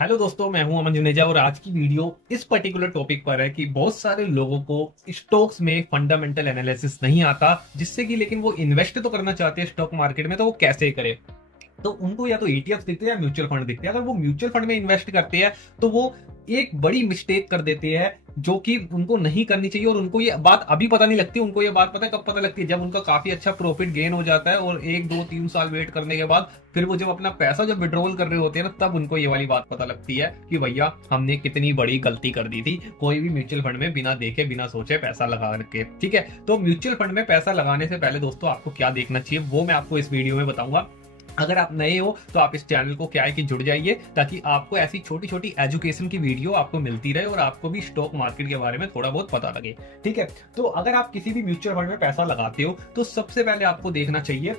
Hello दोस्तों, मैं हूं अमन जुनेजा और आज की वीडियो इस पर्टिकुलर टॉपिक पर है कि बहुत सारे लोगों को स्टॉक्स में फंडामेंटल एनालिसिस नहीं आता, जिससे कि लेकिन वो इन्वेस्ट तो करना चाहते हैं स्टॉक मार्केट में, तो वो कैसे करे। तो उनको या तो ईटीएफ दिखते हैं या म्यूचुअल फंड दिखते हैं। अगर वो म्यूचुअल फंड में इन्वेस्ट करते हैं तो वो एक बड़ी मिस्टेक कर देते हैं जो कि उनको नहीं करनी चाहिए। और उनको ये बात अभी पता नहीं लगती, उनको ये बात पता है कब पता लगती है, जब उनका काफी अच्छा प्रॉफिट गेन हो जाता है और 1 2 3 साल वेट करने के बाद फिर वो जब अपना पैसा जब विड्रॉल कर रहे होते हैं ना, तब उनको ये वाली बात पता लगती है कि भैया हमने कितनी बड़ी गलती कर दी थी कोई भी म्यूचुअल फंड में बिना देखे बिना सोचे पैसा लगा के। ठीक है, तो म्यूचुअल फंड में पैसा लगाने से पहले दोस्तों आपको क्या देखना चाहिए वो मैं आपको इस वीडियो में बताऊंगा। अगर आप नए हो तो आप इस चैनल को क्या है कि जुड़ जाइए, ताकि आपको ऐसी छोटी छोटी एजुकेशन की वीडियो आपको मिलती रहे और आपको भी स्टॉक मार्केट के बारे में थोड़ा बहुत पता लगे। ठीक है, तो अगर आप किसी भी म्यूचुअल फंड में पैसा लगाते हो तो सबसे पहले आपको देखना चाहिए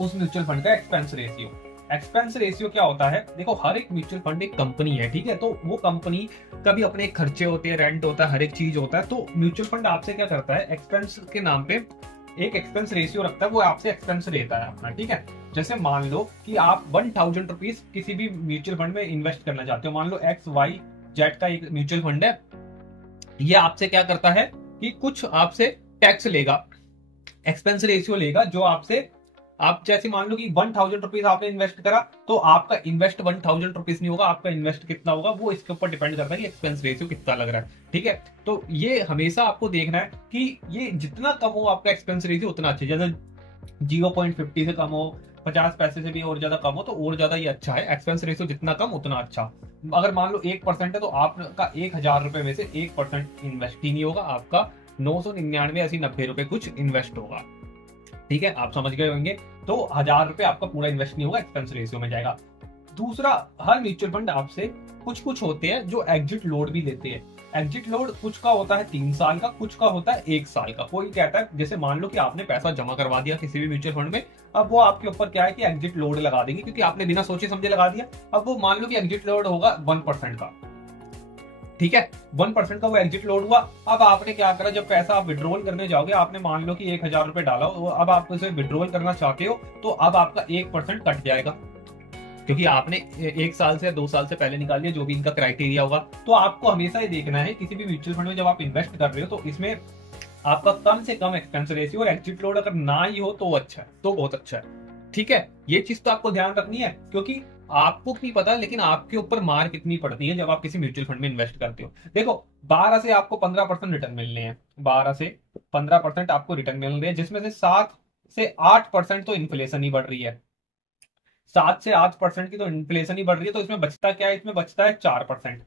उस म्यूचुअल फंड का एक्सपेंस रेशियो। एक्सपेंस रेशियो क्या होता है? देखो, हर एक म्यूचुअल फंड एक कंपनी है, ठीक है, तो वो कंपनी का भी अपने खर्चे होते हैं, रेंट होता है, हर एक चीज होता है। तो म्यूचुअल फंड आपसे क्या करता है, एक्सपेंस के नाम पे एक एक्सपेंस रेशियो रखता है, वो आपसे एक्सपेंस लेता है अपना। ठीक है, जैसे मान लो कि आप 1000 रुपीज किसी भी म्यूचुअल फंड में इन्वेस्ट करना चाहते हो। मान लो एक्स वाई जेड का एक म्यूचुअल फंड है, ये आपसे क्या करता है कि कुछ आपसे टैक्स लेगा, एक्सपेंस रेशियो लेगा, जो आपसे आप जैसे मान लो कि 1000 रुपीज आपने इन्वेस्ट करा, तो आपका इन्वेस्ट 1000 रुपीज नहीं होगा, आपका इन्वेस्ट कितना होगा वो इसके ऊपर डिपेंड करता है कि एक्सपेंस रेशियो कितना लग रहा है। ठीक है, तो ये हमेशा आपको देखना है कि ये जितना कम हो आपका एक्सपेंस रेशियो उतना अच्छा। जैसे 0.50 से कम हो, 50 पैसे से भी और ज्यादा कम हो तो और ज्यादा ये अच्छा है। एक्सपेंस रेशियो जितना कम उतना अच्छा। अगर मान लो 1% है तो आपका 1000 रुपए में से 1% इन्वेस्ट ही नहीं होगा, आपका 999 80 90 रुपए कुछ इन्वेस्ट होगा। ठीक है, आप समझ गए होंगे। तो 1000 रुपए आपका पूरा इन्वेस्ट नहीं होगा, एक्सपेंस रेशियो में जाएगा। दूसरा, हर म्यूचुअल फंड आपसे कुछ कुछ होते हैं जो एग्जिट लोड भी देते हैं। एग्जिट लोड कुछ का होता है 3 साल का, कुछ का होता है 1 साल का। कोई कहता है, जैसे मान लो कि आपने पैसा जमा करवा दिया किसी भी म्यूचुअल फंड में, अब वो आपके ऊपर क्या है कि एग्जिट लोड लगा देंगे, क्योंकि आपने बिना सोचे समझे लगा दिया। अब वो मान लो कि एग्जिट लोड होगा 1% का। ठीक है, 1% का वो एग्जिट लोड हुआ। अब आपने क्या करा, जब पैसा आप विड्रॉल करने जाओगे, आपने मान लो कि 1000 रुपए डाला हो, अब आप उसे विड्रॉल करना चाहते हो, तो अब आपका 1% कट जाएगा, क्योंकि आपने 1 साल से 2 साल से पहले निकाल लिया, जो भी इनका क्राइटेरिया होगा। तो आपको हमेशा ये देखना है किसी भी म्यूचुअल फंड में जब आप इन्वेस्ट कर रहे हो, तो इसमें आपका कम से कम एक्सपेंस रेशियो और एग्जिट लोड अगर ना ही हो तो अच्छा है, तो बहुत अच्छा है। ठीक है, ये चीज तो आपको ध्यान रखनी है, क्योंकि आपको नहीं पता लेकिन आपके ऊपर मार कितनी पड़ती है जब आप किसी म्यूचुअल फंड में इन्वेस्ट करते हो। देखो, 12 से आपको 15% रिटर्न मिलने हैं, 12 से 15% आपको रिटर्न मिल रहे हैं, जिसमें से 7 से 8% तो इन्फ्लेशन ही बढ़ रही है। 7 से 8% की तो इन्फ्लेशन ही बढ़ रही है, तो इसमें बचता क्या है? इसमें बचता है 4%।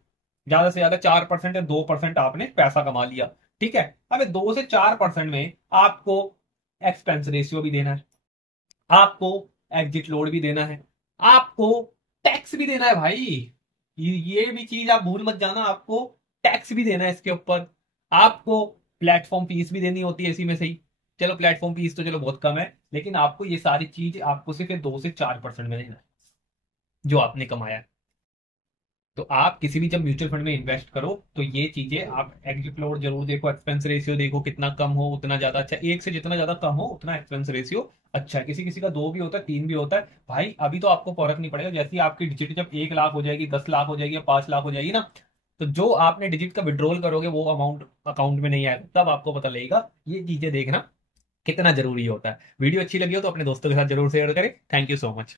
ज्यादा से ज्यादा 4% या 2% आपने पैसा कमा लिया। ठीक है, अब 2 से 4% में आपको एक्सपेंस रेशियो भी देना है, आपको एग्जिट लोड भी देना है, आपको टैक्स भी देना है भाई। ये भी चीज आप भूल मत जाना, आपको टैक्स भी देना है इसके ऊपर। आपको प्लेटफॉर्म फीस भी देनी होती है इसी में से ही। चलो, प्लेटफॉर्म फीस तो चलो बहुत कम है, लेकिन आपको ये सारी चीज आपको सिर्फ 2 से 4% में देना है जो आपने कमाया है। तो आप किसी भी जब म्यूचुअल फंड में इन्वेस्ट करो तो ये चीजें आप एग्जिट लोड जरूर देखो, एक्सपेंस रेशियो देखो, कितना कम हो उतना ज्यादा अच्छा। एक से जितना ज्यादा कम हो उतना एक्सपेंस रेशियो अच्छा है। किसी किसी का 2 भी होता है, 3 भी होता है। भाई अभी तो आपको फर्क नहीं पड़ेगा, जैसे ही आपकी डिजिट जब 1 लाख हो जाएगी, 10 लाख हो जाएगी या 5 लाख हो जाएगी ना, तो जो आपने डिजिट का विड्रॉल करोगे वो अमाउंट अकाउंट में नहीं आएगा, तब आपको पता लगेगा। ये चीजें देखना कितना जरूरी होता है। वीडियो अच्छी लगी हो तो अपने दोस्तों के साथ जरूर शेयर करें। Thank you so much.